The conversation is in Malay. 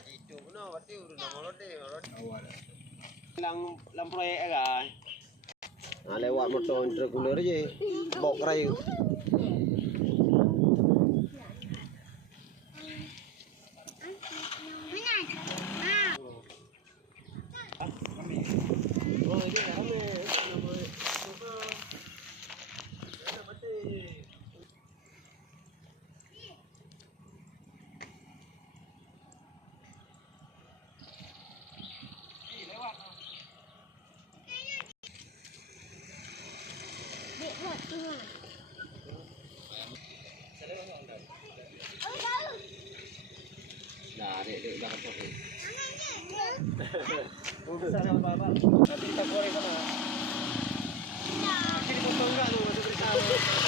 kaji itu puno, berarti udah nama rode. Awal. Lang proyek kan. Nah, lewat motor intercooler aja, bok rayu. Nah, dek jangan sorry. Sana baba. Nanti kita goreng sama. Jadi potong enggak lu, masuk ke sana.